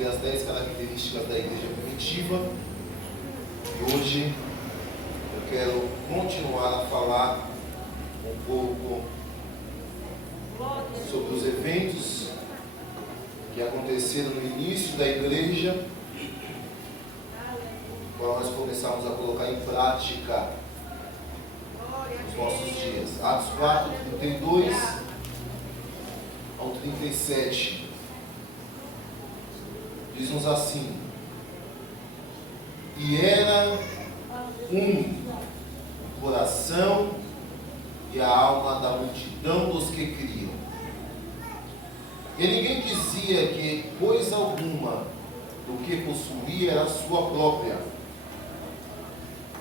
sobre as 10 características da igreja primitiva. E hoje eu quero continuar a falar um pouco sobre os eventos que aconteceram no início da igreja, para nós começarmos a colocar em prática nos nossos dias. Atos 4, 32 ao 37 diz-nos assim: e era o coração e a alma da multidão dos que criam. E ninguém dizia que coisa alguma do que possuía era sua própria,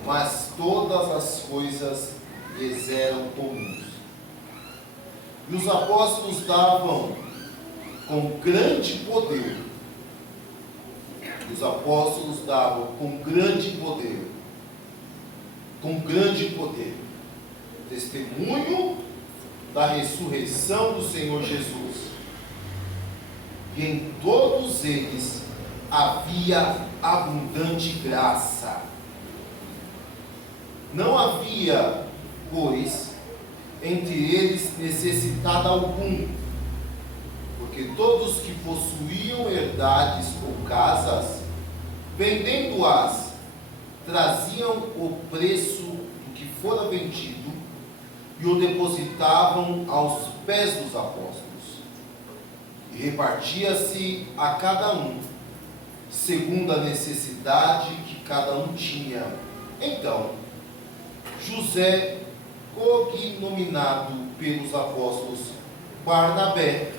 mas todas as coisas lhes eram comuns. E os apóstolos davam com grande poder. Os apóstolos davam com grande poder, testemunho da ressurreição do Senhor Jesus. E em todos eles havia abundante graça. Não havia, pois, entre eles necessidade algum, porque todos que possuíam herdades ou casas, vendendo-as, traziam o preço do que fora vendido e o depositavam aos pés dos apóstolos. E repartia-se a cada um, segundo a necessidade que cada um tinha. Então, José, cognominado pelos apóstolos Barnabé,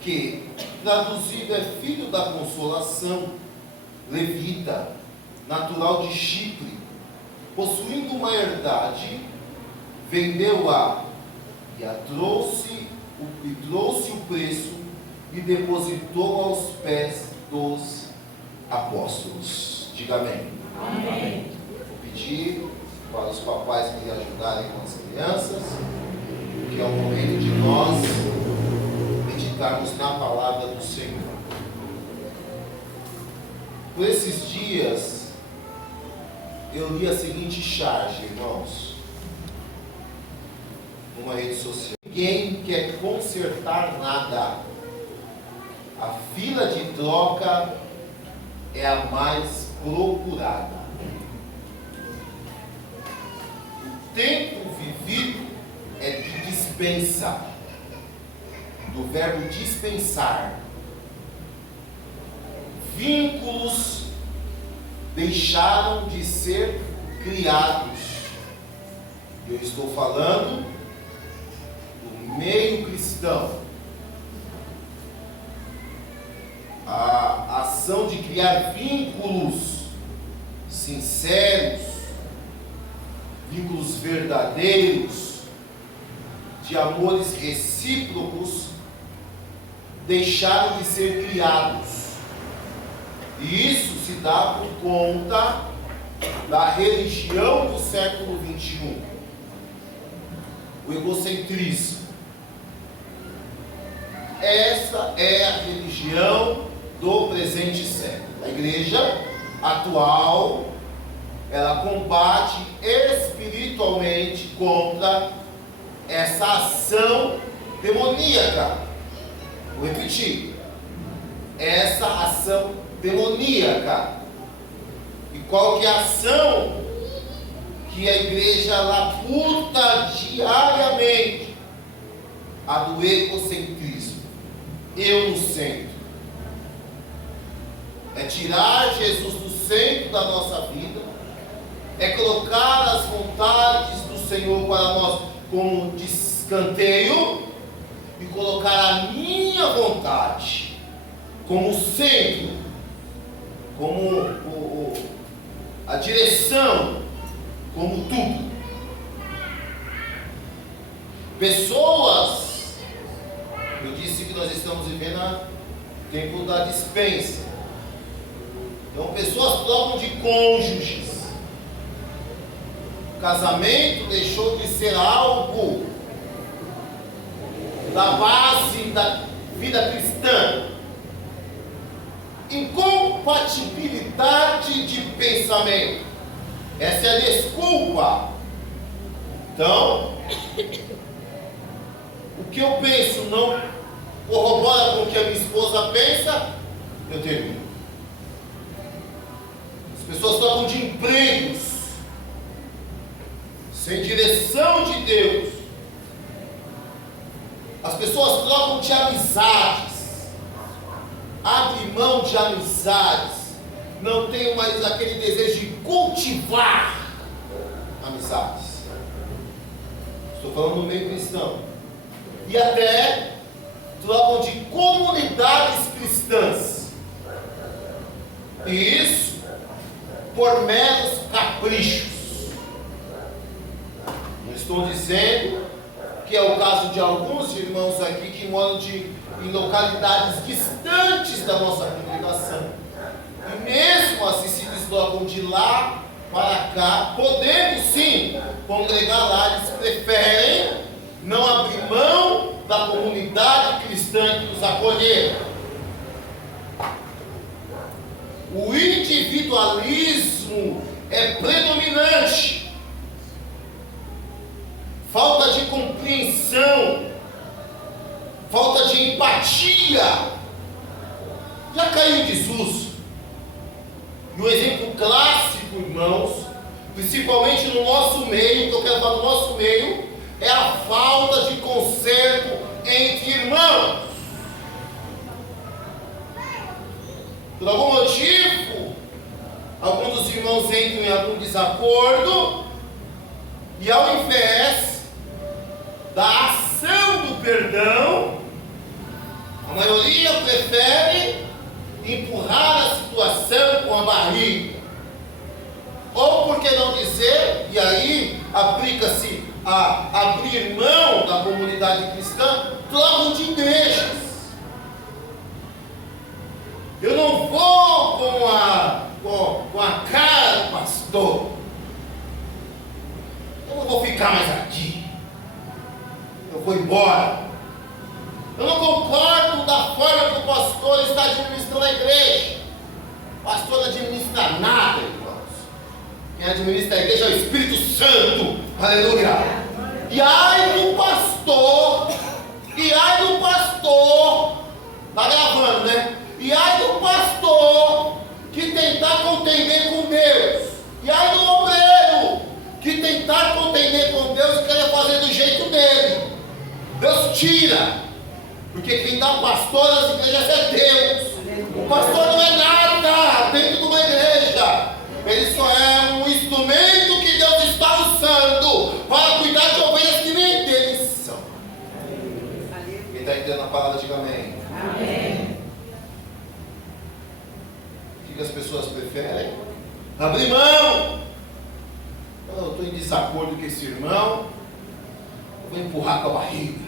que traduzido é filho da consolação, levita, natural de Chipre, possuindo uma herdade, vendeu-a e trouxe o preço e depositou aos pés dos apóstolos. Diga amém. Amém. Vou pedir para os papais me ajudarem com as crianças, que é o momento de nós meditarmos na palavra do Senhor. Por esses dias, eu li a seguinte charge, irmãos, numa rede social: ninguém quer consertar nada. A fila de troca é a mais procurada. O tempo vivido é de dispensa, do verbo dispensar. Vínculos deixaram de ser criados. Eu estou falando do meio cristão. A ação de criar vínculos sinceros, vínculos verdadeiros, de amores recíprocos, deixaram de ser criados. E isso se dá por conta da religião do século XXI, o egocentrismo. Essa é a religião do presente século. A igreja atual, ela combate espiritualmente contra essa ação demoníaca. Vou repetir: essa ação demoníaca. E qual que é a ação que a igreja labuta diariamente? A do egocentrismo. Eu no centro. É tirar Jesus do centro da nossa vida, é colocar as vontades do Senhor para nós como de escanteio e colocar a minha vontade como centro, como a direção, como tudo. Pessoas, eu disse que nós estamos vivendo o tempo da dispensa. Então, pessoas trocam de cônjuges. O casamento deixou de ser algo da base da vida cristã. incompatibilidade de pensamento. Essa é a desculpa. Então, o que eu penso não corrobora com o que a minha esposa pensa, eu termino. As pessoas trocam de empregos, sem direção de Deus. As pessoas trocam de amizades, abrem mão de amizades, não tem mais aquele desejo de cultivar amizades. Estou falando do meio cristão. E até trocam de comunidades cristãs. E isso por meros caprichos. Não estou dizendo que é o caso de alguns irmãos aqui que moram em localidades distantes da nossa congregação. E mesmo assim se deslocam de lá para cá, podendo sim congregar lá, eles preferem não abrir mão da comunidade cristã que nos acolher. O individualismo é predominante. Falta de compreensão, falta de empatia. Já caiu em desuso. E um exemplo clássico, irmãos, principalmente no nosso meio, que eu quero falar no nosso meio, é a falta de conserto entre irmãos. Por algum motivo, alguns dos irmãos entram em algum desacordo, e ao invés da ação do perdão, a maioria prefere empurrar a situação com a barriga. Ou por que não dizer, e aí aplica-se a abrir mão da comunidade cristã, trocam de igrejas. Eu não vou com a cara do pastor. Eu não vou ficar mais aqui. Eu vou embora. Eu não concordo da forma que o pastor está administrando a igreja. O pastor não administra nada, irmãos. Quem administra a igreja é o Espírito Santo. Aleluia. E ai do pastor. Está gravando, né? E ai do pastor que tentar contender com Deus. E ai do obreiro que tentar contender com Deus e querer fazer do jeito dele. Deus tira. Porque quem dá pastor nas igrejas é Deus. O pastor não é nada dentro de uma igreja. Ele só é um instrumento que Deus está usando para cuidar de ovelhas que nem deles são. Quem está entendendo a palavra, diga amém. Amém. O que as pessoas preferem? Abrir mão. Eu estou em desacordo com esse irmão, eu vou empurrar com a barriga.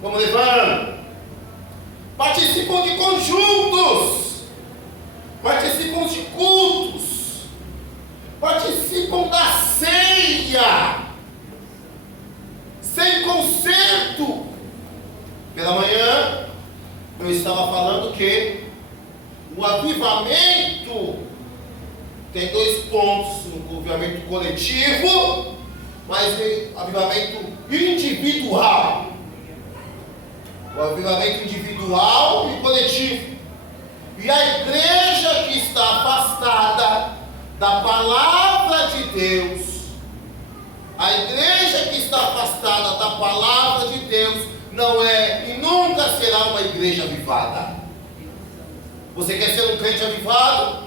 Vamos levando. Participam de conjuntos, participam de cultos, participam da ceia, sem conserto. Pela manhã, eu estava falando que o avivamento tem dois pontos: o avivamento coletivo, mas tem avivamento individual. O avivamento individual e coletivo. E a igreja que está afastada da palavra de Deus, a igreja que está afastada da palavra de Deus, não é e nunca será uma igreja avivada. Você quer ser um crente avivado?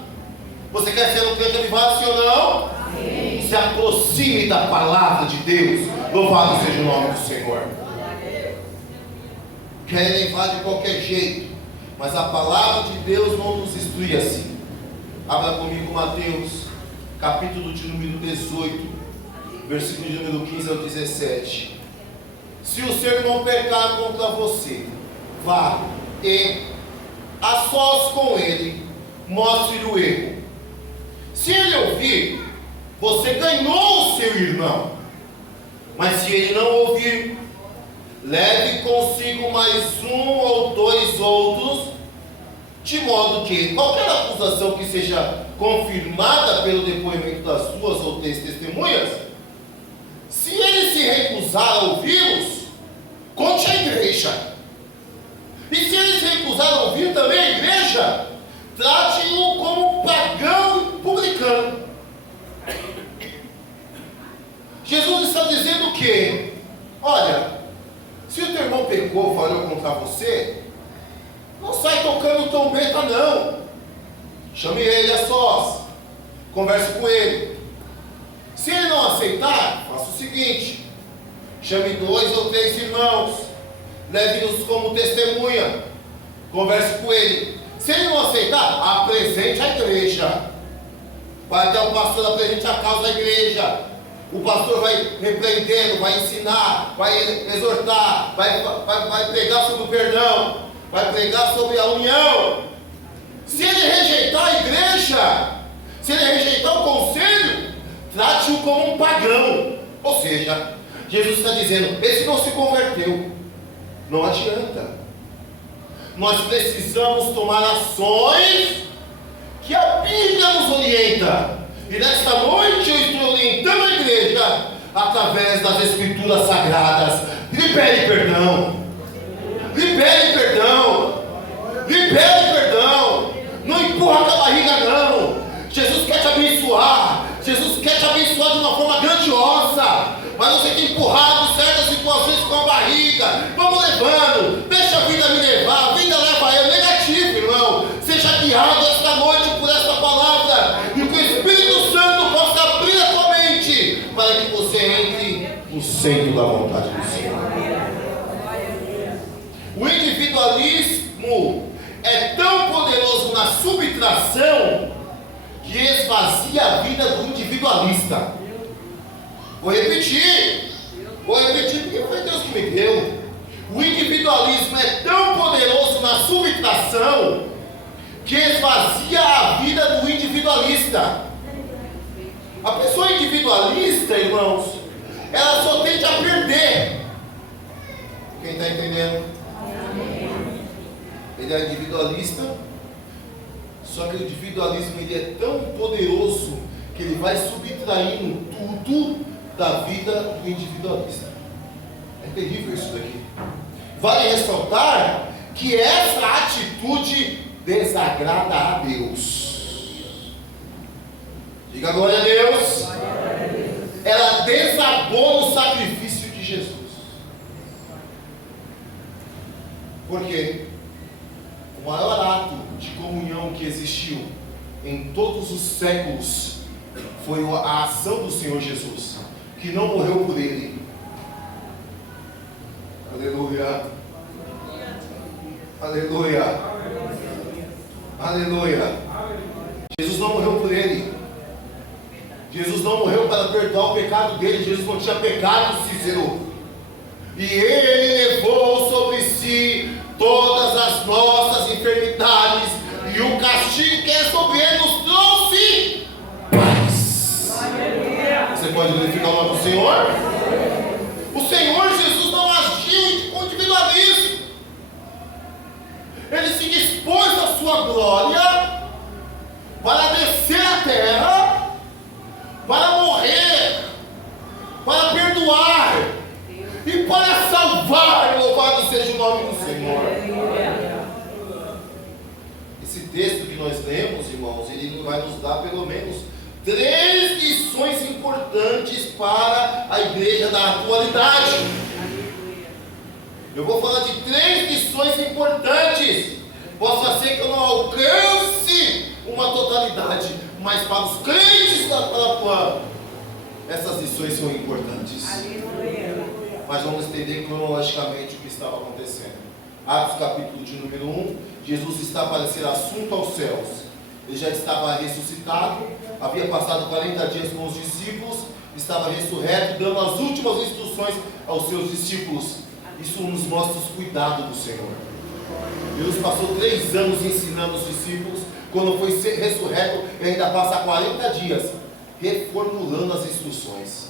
Você quer ser um crente avivado, sim ou não? Amém. Se aproxime da palavra de Deus. Louvado seja o nome do Senhor. Querem levar de qualquer jeito, mas a palavra de Deus não nos instrui assim. Abra comigo Mateus, capítulo de número 18, versículo de número 15 ao 17. Se o seu irmão pecar contra você, vá e, a sós com ele, mostre-lhe o erro. Se ele ouvir, você ganhou o seu irmão. Mas se ele não ouvir, leve consigo mais um ou dois outros, de de modo que qualquer acusação que seja confirmada pelo depoimento das duas ou três testemunhas, se ele se recusar a ouvi-los, conte à igreja. E se ele se recusar a ouvir também a igreja, trate-o como pagão e publicano. Jesus está dizendo que, olha, se o teu irmão pecou, falhou contra você, não sai tocando trombeta não. Chame ele a sós, converse com ele. Se ele não aceitar, faça o seguinte: chame 2 ou 3 irmãos, leve-nos como testemunha, converse com ele. Se ele não aceitar, apresente a igreja. Vai até o pastor, apresente a causa da igreja. O pastor vai repreendendo, vai ensinar, vai exortar, vai pregar sobre o perdão, vai pregar sobre a união. Se ele rejeitar a igreja, se ele rejeitar o conselho, trate-o como um pagão. Ou seja, Jesus está dizendo: esse não se converteu, não adianta. Nós precisamos tomar ações que a Bíblia nos orienta. E nesta noite eu estou orientando a igreja através das Escrituras Sagradas. Libere perdão. Libere perdão. Libere perdão. Não empurra com a barriga não. Jesus quer te abençoar. Jesus quer te abençoar de uma forma grandiosa. Mas você tem empurrado certas situações com a barriga. Vamos levando. Deixa a vida me levar. A vida leva eu. Negativo, irmão. Seja guiado esta noite por esta palavra. E que o Espírito Santo possa abrir a tua mente para que você entre no centro da vontade do Senhor. O individualismo é tão poderoso na subtração que esvazia a vida do individualista. Vou repetir porque foi Deus que me deu. O individualismo é tão poderoso na subtração que esvazia a vida do individualista. A pessoa individualista, irmãos, ela só tende a perder. Quem está entendendo? Ele é individualista, só que o individualismo ele é tão poderoso que ele vai subtraindo tudo da vida do individualista. É terrível isso daqui. Vale ressaltar que essa atitude desagrada a Deus. Diga glória a Deus. Ela desabona o sacrifício de Jesus. Por quê? O maior ato de comunhão que existiu em todos os séculos foi a ação do Senhor Jesus, que não morreu por ele. Aleluia. Aleluia. Aleluia. Jesus não morreu por ele. Jesus não morreu para perdoar o pecado dele. Jesus não tinha pecado, Cícero. E ele levou sobre si todas as nossas enfermidades, e o castigo que é sobre ele nos trouxe paz. Você pode glorificar o nome do Senhor? O Senhor Jesus não agiu com individualismo. Ele se dispôs à sua glória para descer à terra, para morrer, para perdoar e para salvar. Louvado seja o nome do Senhor. Esse texto que nós lemos, irmãos, ele vai nos dar pelo menos 3 lições importantes para a igreja da atualidade. Eu vou falar de 3 lições importantes. Possa ser que eu não alcance uma totalidade, mas para os crentes da atual, essas lições são importantes. Mas vamos entender cronologicamente o que estava acontecendo. Atos capítulo de número 1, Jesus está a aparecer assunto aos céus. Ele já estava ressuscitado, havia passado 40 dias com os discípulos, estava ressurreto, dando as últimas instruções aos seus discípulos. Isso nos mostra os cuidados do Senhor. Jesus passou 3 anos ensinando os discípulos. Quando foi ressurreto, ele ainda passa 40 dias reformulando as instruções.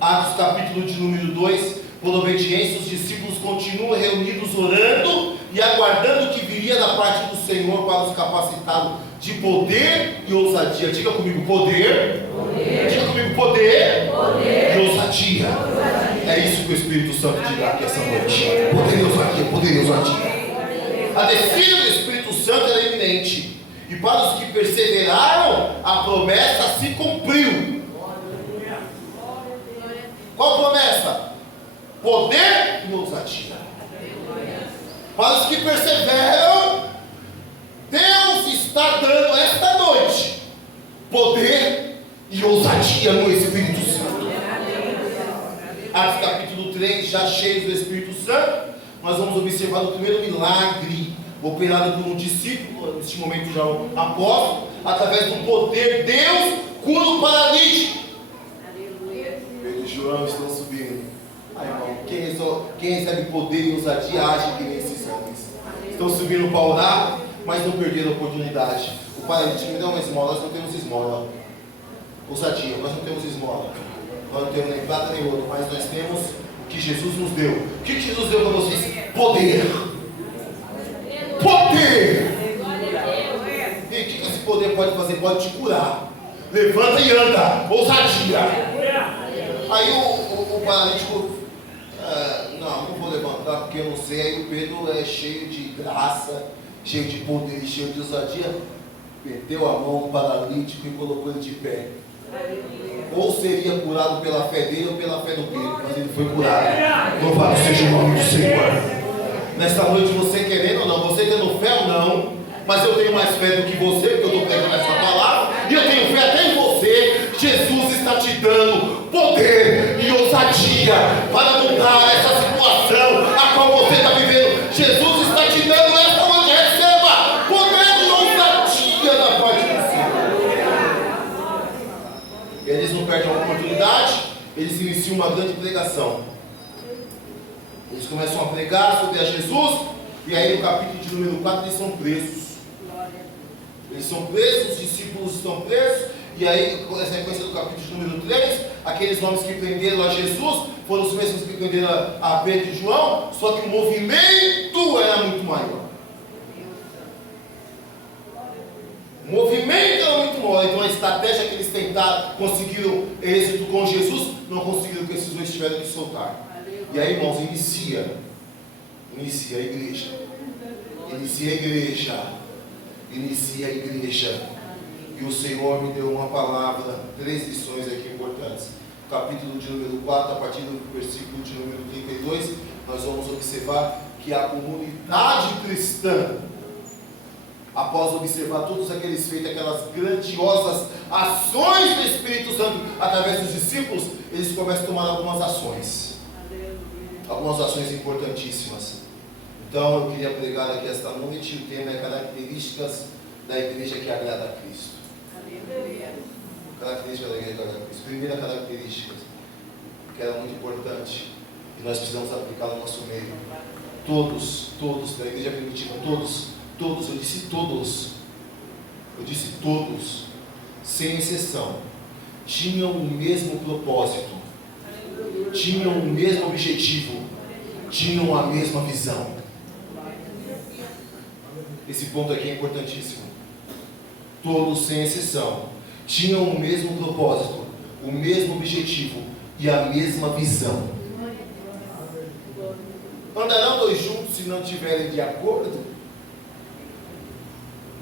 Atos capítulo de número 2, por obediência, os discípulos continuam reunidos orando e aguardando que viria viria da parte do Senhor para nos capacitá-lo de poder e ousadia. Diga comigo, poder. Diga comigo, poder e ousadia. É isso que o Espírito Santo dirá aqui essa noite. Poder e ousadia, poder e ousadia. A descida do Espírito Santo era iminente. E para os que perseveraram, a promessa se cumpriu. Qual promessa? Poder e ousadia. Para os que perseveram, Deus está dando esta noite poder e ousadia no Espírito Santo. Atos capítulo 3, já cheios do Espírito Santo, nós vamos observar o primeiro milagre operado por um discípulo, neste momento já um apóstolo, através do poder. Deus cura o paralítico. Pedro e João estão subindo. Ai, irmão, quem recebe poder e ousadia age que nem esses homens. Estão subindo para orar, mas não perderam a oportunidade. O paralítico me dá uma esmola, nós não temos esmola. Ousadia, nós não temos esmola. Nós não temos nem prata nem ouro, mas nós temos o que Jesus nos deu. O que Jesus deu para vocês? Poder. Poder. E o que esse poder pode fazer? Pode te curar. Levanta e anda. Ousadia. Aí o paralítico, não vou levantar porque eu não sei. Aí o Pedro é cheio de graça, cheio de poder e cheio de ousadia. Meteu a mão no paralítico e colocou ele de pé. Ou seria curado pela fé dele ou pela fé do Pedro, mas ele foi curado. Louvado seja o nome do Senhor. Nesta noite, você querendo ou não, você tendo fé ou não, mas eu tenho mais fé do que você, porque eu estou pregando essa palavra, e eu tenho fé até em você. Jesus está te dando poder e ousadia para mudar essa situação a qual você está vivendo. Jesus está te dando essa noite. Receba poder e ousadia da parte do Senhor. Eles não perdem a oportunidade, eles iniciam uma grande pregação. Eles começam a pregar sobre a Jesus, e aí no capítulo de número 4 eles são presos. Eles são presos, os discípulos estão presos, e aí, na sequência do capítulo de número 3, aqueles homens que prenderam a Jesus foram os mesmos que prenderam a Pedro e João, só que o movimento era muito maior. O movimento era muito maior, então a estratégia que eles tentaram, conseguiram êxito com Jesus, não conseguiram, porque esses dois tiveram que soltar. E aí, irmãos, inicia a igreja. Inicia a igreja. E o Senhor me deu uma palavra, 3 lições aqui importantes. Capítulo de número 4, a partir do versículo de número 32, nós vamos observar que a comunidade cristã, após observar todos aqueles feitos, aquelas grandiosas ações do Espírito Santo através dos discípulos, eles começam a tomar algumas ações importantíssimas. Então eu queria pregar aqui esta noite, o tema é características da igreja que agrada a Cristo. Características da igreja que agrada a Cristo. Primeira característica, que era muito importante, e nós precisamos aplicar no nosso meio. Todos, da igreja primitiva, todos, eu disse todos, sem exceção, tinham o mesmo propósito, tinham o mesmo objetivo, tinham a mesma visão. Esse ponto aqui é importantíssimo. Todos, sem exceção, tinham o mesmo propósito, o mesmo objetivo e a mesma visão. Andarão dois juntos se não estiverem de acordo?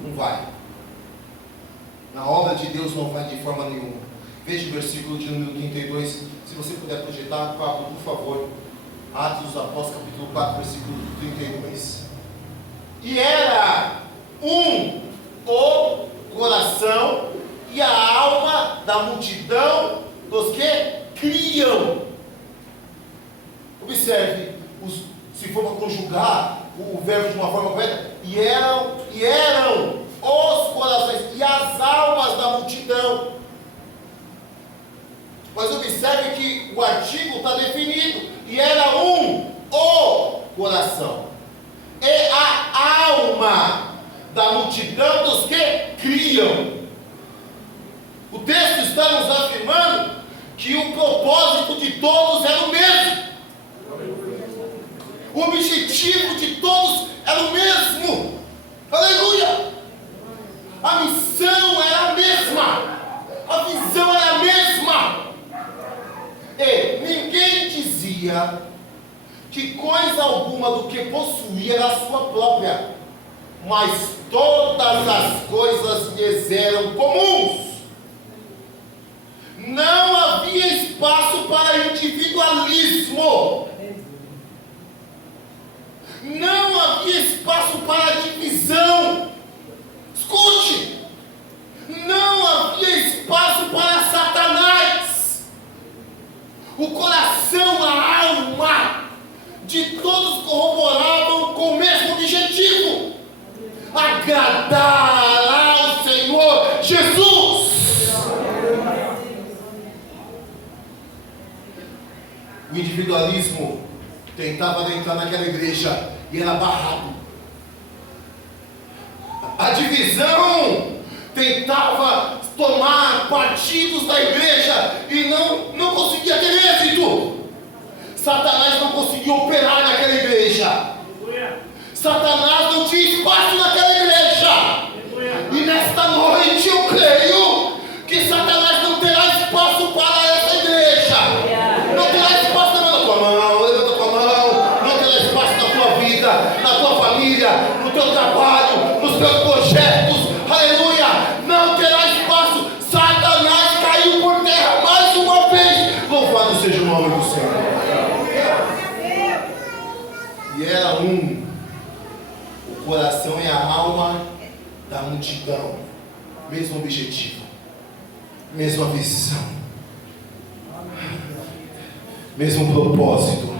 Não vai. Na obra de Deus não vai de forma nenhuma. Veja o versículo de número 32. Se você puder projetar, Pablo, por favor. Atos dos Apóstolos, capítulo 4, versículo 32. E era o coração e a alma da multidão dos que criam. Observe, se for para conjugar o verbo de uma forma correta, e eram os corações e as almas da multidão. Mas observe que o artigo está definido, e era o coração e a alma da multidão dos que criam. O texto está nos afirmando que o propósito de todos era o mesmo. O objetivo de todos era o mesmo. vida que coisa alguma do que possuía era sua própria, mas todas as coisas lhes eram comuns. Não havia espaço para individualismo. Não havia espaço para divisão. Escute! Não havia espaço para Satanás. O coração, a alma de todos corroboravam com o mesmo objetivo: agradar ao Senhor Jesus. O individualismo tentava entrar naquela igreja e era barrado. A divisão tentava tomar partidos da igreja e não conseguia ter êxito. Satanás não conseguia operar naquela igreja. Satanás não tinha espaço naquela igreja. E nesta noite eu creio que Satanás não terá espaço para essa igreja. Não terá espaço na tua mão, levanta tua mão. Não terá espaço na tua vida, na tua família, no teu trabalho, nos teus projetos. Aleluia! Não terá espaço. Satanás caiu por terra mais uma vez. Louvado seja o nome do Senhor. E era o coração e a alma da multidão. Mesmo objetivo, mesma visão, mesmo propósito.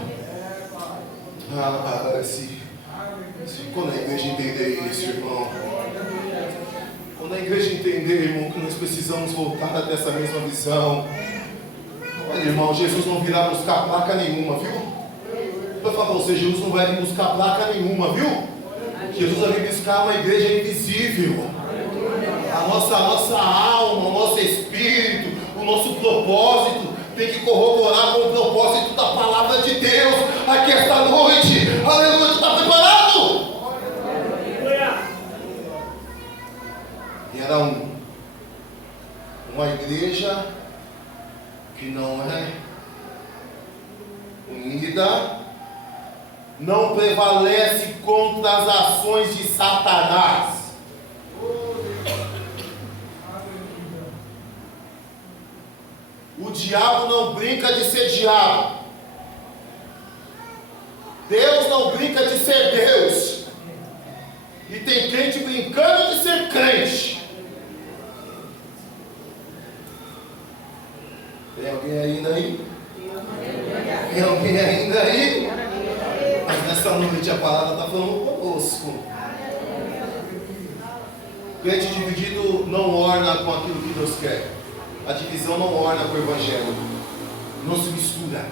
Quando a igreja entender isso, irmão, quando a igreja entender, irmão, que nós precisamos voltar a ter essa mesma visão. Olha, irmão, Jesus não virá buscar placa nenhuma, viu? Eu falo para você, Jesus não vai vir buscar placa nenhuma, viu? Jesus vai vir buscar uma igreja invisível. A nossa alma, o nosso espírito, o nosso propósito tem que corroborar com o propósito da palavra de Deus aqui esta noite. Aleluia, tu está preparado? E era uma igreja que não é unida, não prevalece contra as ações de Satanás. O diabo não brinca de ser diabo. Deus não brinca de ser Deus. E tem crente brincando de ser crente. Tem alguém ainda aí? Tem alguém ainda aí? Mas nessa noite a palavra está falando conosco. Crente dividido não orna com aquilo que Deus quer. A divisão não orna com o Evangelho. Não se mistura.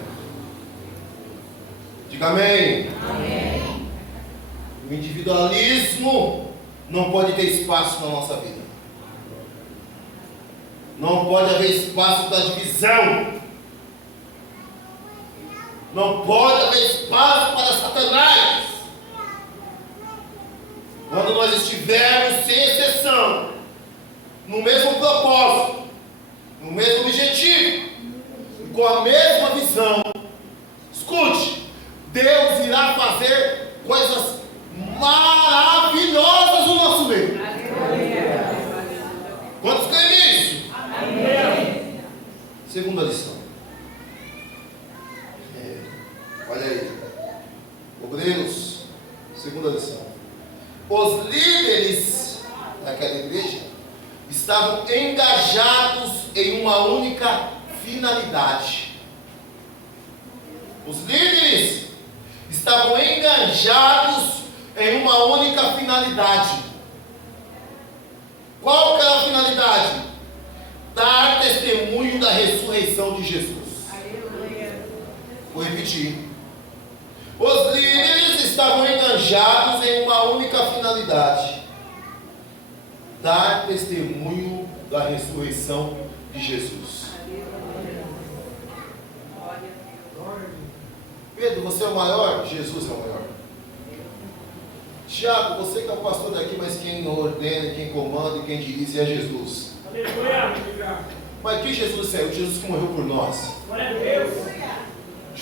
Diga amém. Amém. O individualismo não pode ter espaço na nossa vida. Não pode haver espaço para divisão. Não pode haver espaço para Satanás. Quando nós estivermos, sem exceção, no mesmo propósito, no mesmo objetivo, e com a mesma visão, escute, Deus irá fazer coisas maravilhosas no nosso meio. Quantos creem nisso? Amém. Segunda lição. Olha aí. Obreiros, segunda lição. Os líderes daquela igreja estavam engajados em uma única finalidade. Os líderes estavam engajados em uma única finalidade. Qual que era a finalidade? Dar testemunho da ressurreição de Jesus. Vou repetir. Os líderes estavam engajados em uma única finalidade: dar testemunho da ressurreição de Jesus. Pedro, você é o maior? Jesus é o maior. Tiago, você que é o pastor daqui, mas quem ordena, quem comanda e quem dirige é Jesus. Mas que Jesus é? O Jesus que morreu por nós.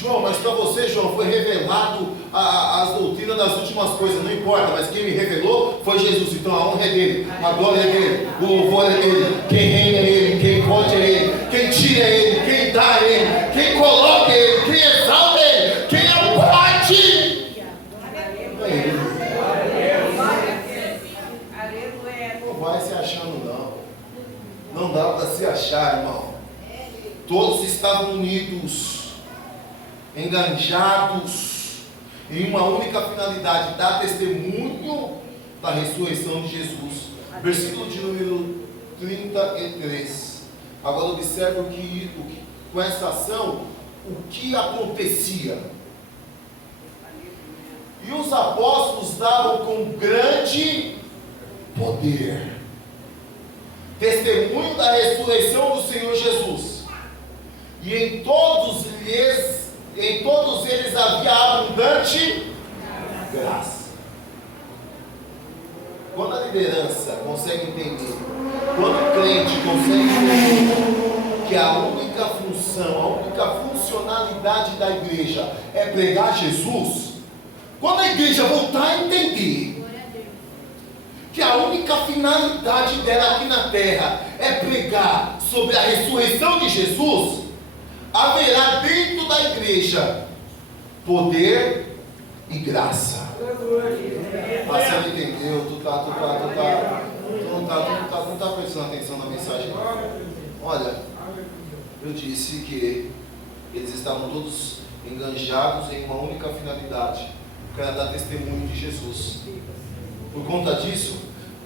João, mas para você, João, foi revelado as doutrinas das últimas coisas. Não importa, mas quem me revelou foi Jesus. Então a honra é dele, a glória é dele, o louvor é dele. Quem reina é ele, quem pode é ele, quem tira é ele, quem dá é ele, quem coloca é ele, quem exalta é ele, quem abate é ele. Não vai se achando, não. Não dá para se achar, irmão. Todos estavam unidos, enganjados em uma única finalidade: dar testemunho da ressurreição de Jesus. Versículo de número 33. Agora observe com essa ação, o que acontecia. E os apóstolos davam com grande poder testemunho da ressurreição do Senhor Jesus. E em todos eles havia abundante graça. Quando a liderança consegue entender, quando o crente consegue entender que a única função, a única funcionalidade da igreja é pregar Jesus, quando a igreja voltar a entender que a única finalidade dela aqui na terra é pregar sobre a ressurreição de Jesus, haverá dentro da igreja poder e graça. Mas você não entendeu? Tu não tá prestando atenção na mensagem. Olha, eu disse que eles estavam todos enganjados em uma única finalidade, que era dar testemunho de Jesus. Por conta disso,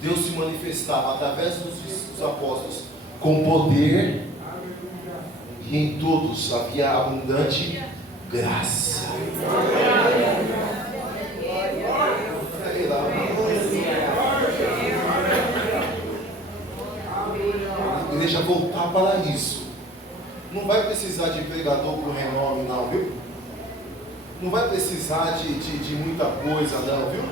Deus se manifestava através dos apóstolos com poder, e em todos havia abundante graça. A igreja voltar para isso. Não vai precisar de pregador por renome, não, viu? Não vai precisar de muita coisa, não, viu?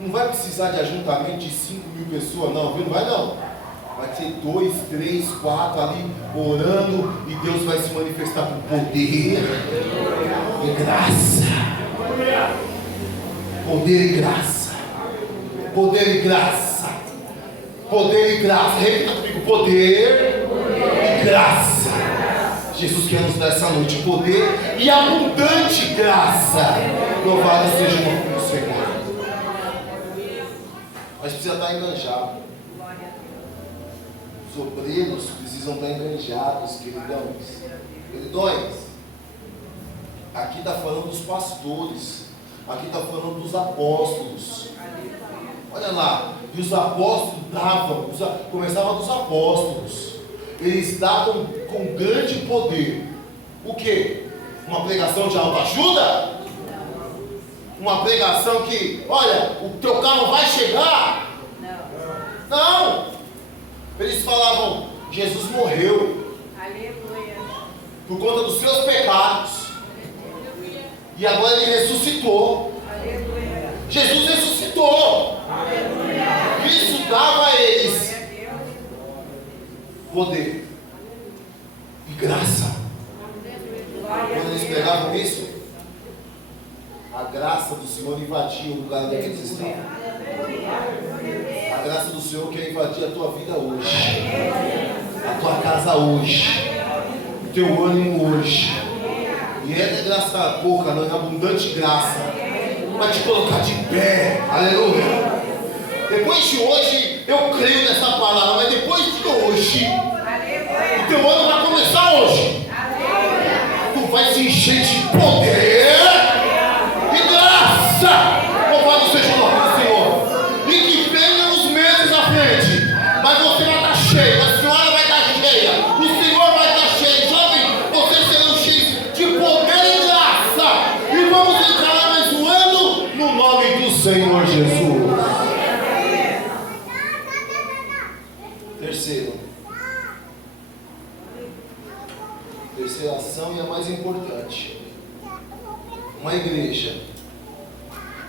Não vai precisar de ajuntamento de 5.000 pessoas, não, viu? Não vai, não. Vai ter 2, 3, 4 ali orando, e Deus vai se manifestar com poder e graça. Poder e graça. Poder e graça. Poder e graça. Repita comigo: poder e graça. Jesus quer nos dar essa noite poder e abundante graça. Louvado seja o nome do Senhor. Mas precisa estar enganjado. Os obreiros precisam estar enganjados, queridões. Aqui está falando dos pastores. Aqui está falando dos apóstolos. Olha lá. E os apóstolos davam, começava dos apóstolos. Eles davam com grande poder. O que? Uma pregação de autoajuda? Uma pregação que, olha, o teu carro vai chegar? Não. Eles falavam: Jesus morreu por conta dos seus pecados, e agora ele ressuscitou. Jesus ressuscitou. Isso dava a eles poder e graça. Quando eles pregavam isso, a graça do Senhor invadia o lugar onde eles estavam. A graça do Senhor quer invadir a tua vida hoje, a tua casa hoje, o teu ânimo hoje. E é graça pouca, não, é abundante graça. Vai te colocar de pé. Aleluia. Depois de hoje, eu creio nessa palavra, mas depois de hoje, o teu ano vai começar hoje. Tu vai se encher de poder e graça. Louvado seja o nome do Senhor. E que venha os meses à frente, mas você vai estar cheio, a senhora vai estar cheia, o Senhor vai estar cheio. Jovem, vocês serão cheios de poder e graça. E vamos encarar mais um ano no nome do Senhor Jesus. Terceira ação, e a mais importante: uma igreja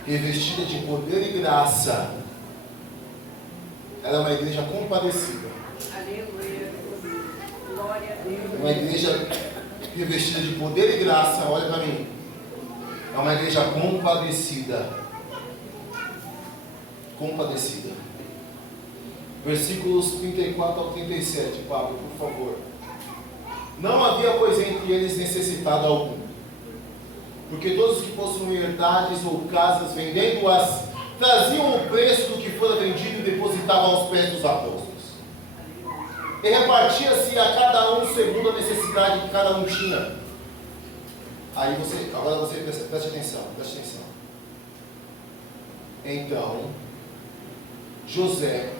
revestida de poder e graça, ela é uma igreja compadecida. Uma igreja revestida de poder e graça, olha para mim, é uma igreja compadecida. Compadecida. Versículos 34 ao 37, Pablo, por favor. Não havia, pois, entre eles necessitado algum, porque todos que possuíam herdades ou casas, vendendo-as, traziam o preço do que fora vendido e depositavam aos pés dos apóstolos. E repartia-se a cada um segundo a necessidade que cada um tinha. Agora você preste atenção. Então, José,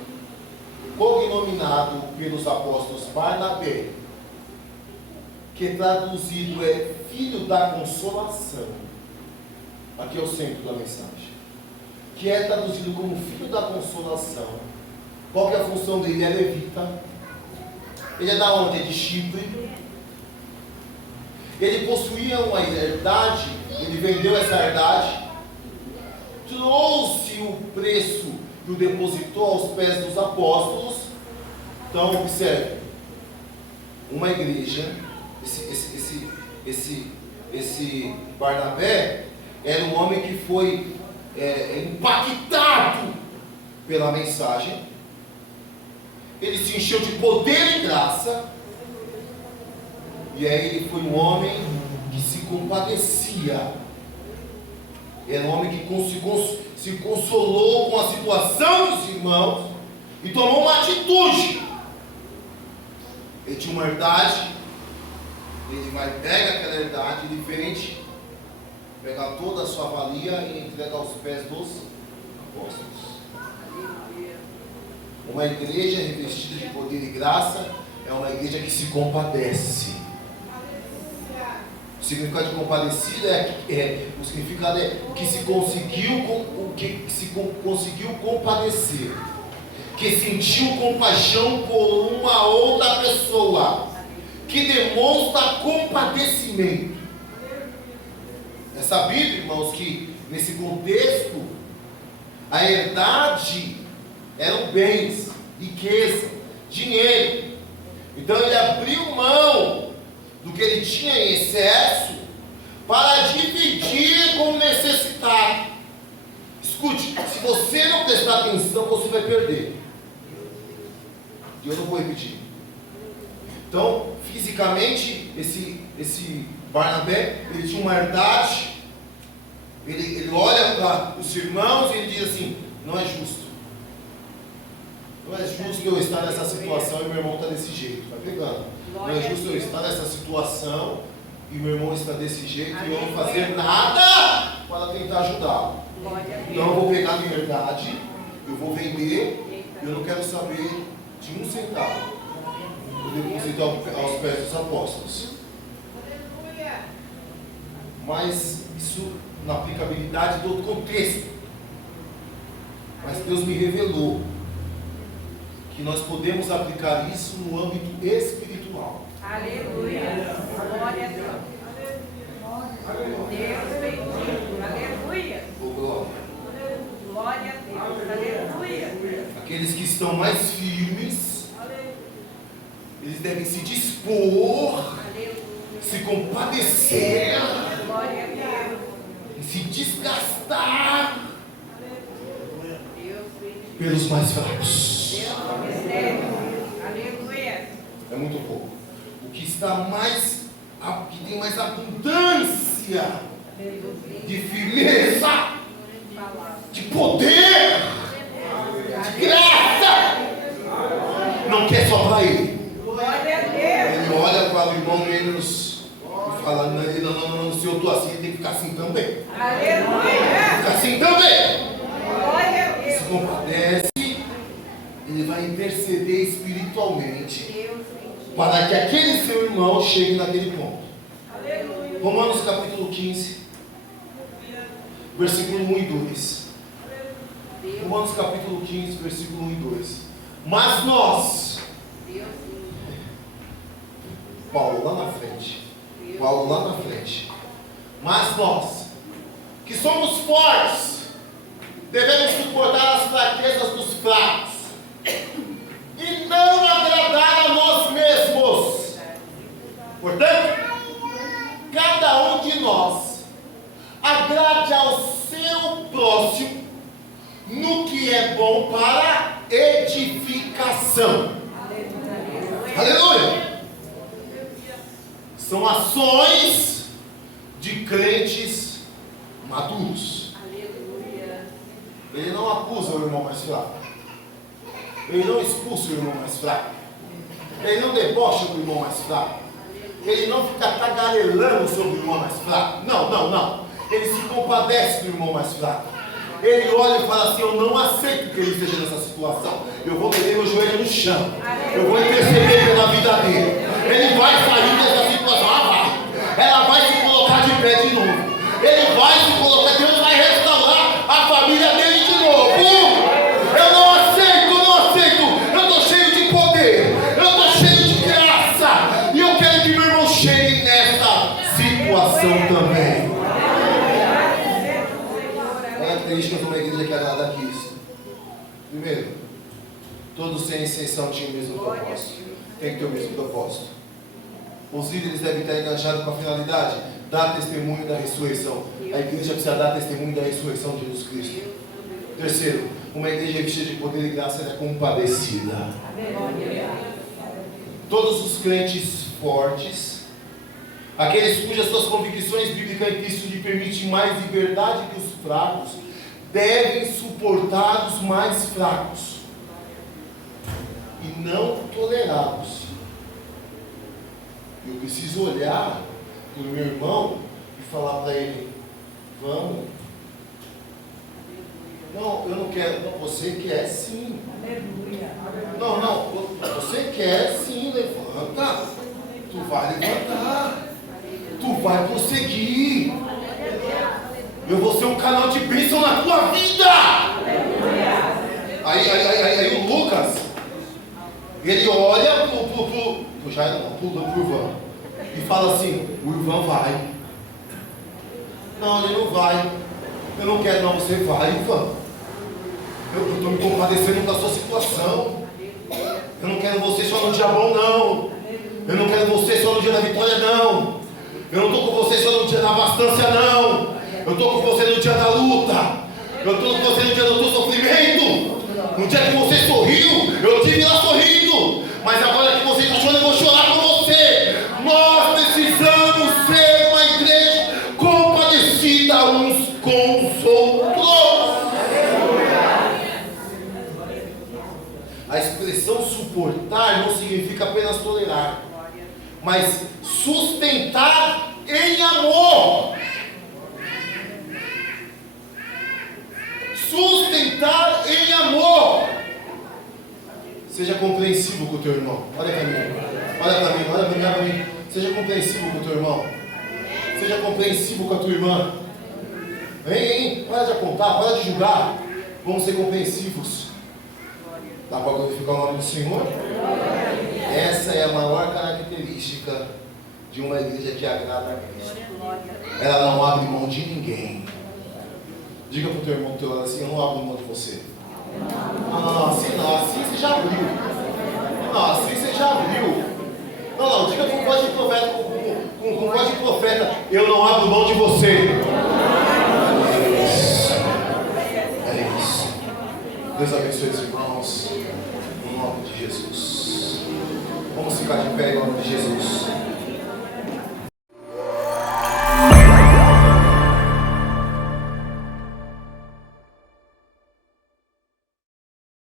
cognominado pelos apóstolos Barnabé, que traduzido é filho da consolação, aqui é o centro da mensagem, que é traduzido como filho da consolação. Qual que é a função dele? É levita. Ele é da onde? É de Chipre. Ele possuía uma herdade, ele vendeu essa herdade, trouxe o preço e o depositou aos pés dos apóstolos. Então observe, uma igreja, esse Barnabé era um homem que foi impactado pela mensagem. Ele se encheu de poder e graça, e aí ele foi um homem que se compadecia. Era um homem que se consolou com a situação dos irmãos e tomou uma atitude. Ele tinha uma herdade, ele pega aquela herdade, ele vende, pega toda a sua valia e entrega aos pés dos apóstolos. Uma igreja revestida de poder e graça é uma igreja que se compadece. O significado de compadecido o significado é que se conseguiu compadecer, que sentiu compaixão por uma outra pessoa, que demonstra compadecimento. É sabido, irmãos, que nesse contexto a herdade eram bens, riqueza, dinheiro. Então ele abriu mão do que ele tinha em excesso para dividir com o necessitado. Escute, se você não prestar atenção, você vai perder. E eu não vou repetir. Então, fisicamente, esse Barnabé, ele tinha uma herdade. Ele olha para os irmãos e ele diz assim: não é justo. Não é justo eu estar nessa situação e meu irmão está desse jeito. Vai pegando. Não é justo eu estar nessa situação e meu irmão está desse jeito e eu não fazer nada para tentar ajudá-lo. Então eu vou pegar a minha herdade, eu vou vender, eu não quero saber de um centavo. Eu deposito aos pés dos apóstolos. Mas isso na aplicabilidade do contexto. Mas Deus me revelou que nós podemos aplicar isso no âmbito espiritual. Aleluia. Glória a Deus. Deus bendito. Aleluia. Glória a Deus. Aleluia. Aqueles que estão mais firmes, eles devem se dispor, se compadecer, Glória a Deus. e se desgastar Deus bendito. pelos mais fracos. Deus mistério. Aleluia. É muito pouco. O que está mais, que tem mais abundância de firmeza, de poder, de graça, não quer só para ele. Glória a Deus. Ele olha para o irmão menos e fala: não, se eu estou assim, ele tem que ficar assim também. Aleluia. Fica assim também. Glória a Se Deus. compadece, ele vai interceder espiritualmente Deus bendito. para que aquele seu irmão chegue naquele ponto. Aleluia. Romanos capítulo 15, versículo 1 e 2. Romanos capítulo 15, versículo 1 e 2. Mas nós, Deus Paulo lá na frente, mas nós, que somos fortes, devemos suportar as fraquezas dos fracos e não agradar a nós mesmos. Portanto, São ações de crentes maduros. Aleluia. Ele não acusa o irmão mais fraco. Ele não expulsa o irmão mais fraco. Ele não debocha do irmão mais fraco. Ele não fica tagarelando sobre o irmão mais fraco. Não. Ele se compadece do irmão mais fraco. Ele olha e fala assim: eu não aceito que ele esteja nessa situação. Eu vou meter meu joelho no chão. Eu vou interceder pela vida dele. Ele vai sair dessa situação. Ela vai se colocar de pé de novo. Ele vai se colocar. Deus vai restaurar a família dele de novo. Eu não aceito. Eu estou cheio de poder. Eu estou cheio de graça. E eu quero que meu irmão chegue nessa situação também. Características de uma igreja que agrada a Cristo. Primeiro, todos sem exceção tinham o mesmo propósito. Tem que ter o mesmo propósito. Os líderes devem estar engajados com a finalidade: dar testemunho da ressurreição. A igreja precisa dar testemunho da ressurreição de Jesus Cristo. Terceiro, uma igreja vestida de poder e graça é compadecida. Todos os crentes fortes, aqueles cujas suas convicções bíblicas em Cristo lhe permitem mais liberdade que os fracos, devem suportar os mais fracos e não tolerá-los. Eu preciso olhar para o meu irmão e falar para ele: vamos. Não, eu não quero. Não, você quer sim. Não, você quer sim. Levanta. Tu vai levantar. Tu vai prosseguir. Eu vou ser um canal de bênção na tua vida. Aí o Lucas, ele olha pro Jairo, não, pro Ivan, e fala assim: o Ivan vai. Não, ele não vai. Eu não quero não, você vai, Ivan. Eu estou me compadecendo da sua situação. Eu não quero você só no dia bom, não. Eu não quero você só no dia da vitória, não. Eu não estou com você só no dia da abastança, não. Eu estou com você no dia da luta. Eu estou com você no dia do teu sofrimento. No dia que você sorriu, eu estive lá sorrindo. Mas agora que você está chorando, eu vou chorar com você. Nós precisamos ser uma igreja compadecida uns com os outros. A expressão suportar não significa apenas tolerar, mas sustentar em amor. Sustentar em amor. Seja compreensivo com o teu irmão. Olha para mim. Seja compreensivo com o teu irmão. Seja compreensivo com a tua irmã. Vem, para de apontar, para de julgar. Vamos ser compreensivos. Dá para glorificar o nome do Senhor? Essa é a maior característica de uma igreja que agrada a Cristo. Ela não abre mão de ninguém. Diga para o teu irmão do teu lado assim: eu não abro mão de você. Não, assim você já abriu. Não, assim você já abriu. Não, diga com voz de profeta, com voz de profeta: eu não abro mão de você. É isso. Deus abençoe os irmãos, em nome de Jesus. Vamos ficar de pé em nome de Jesus.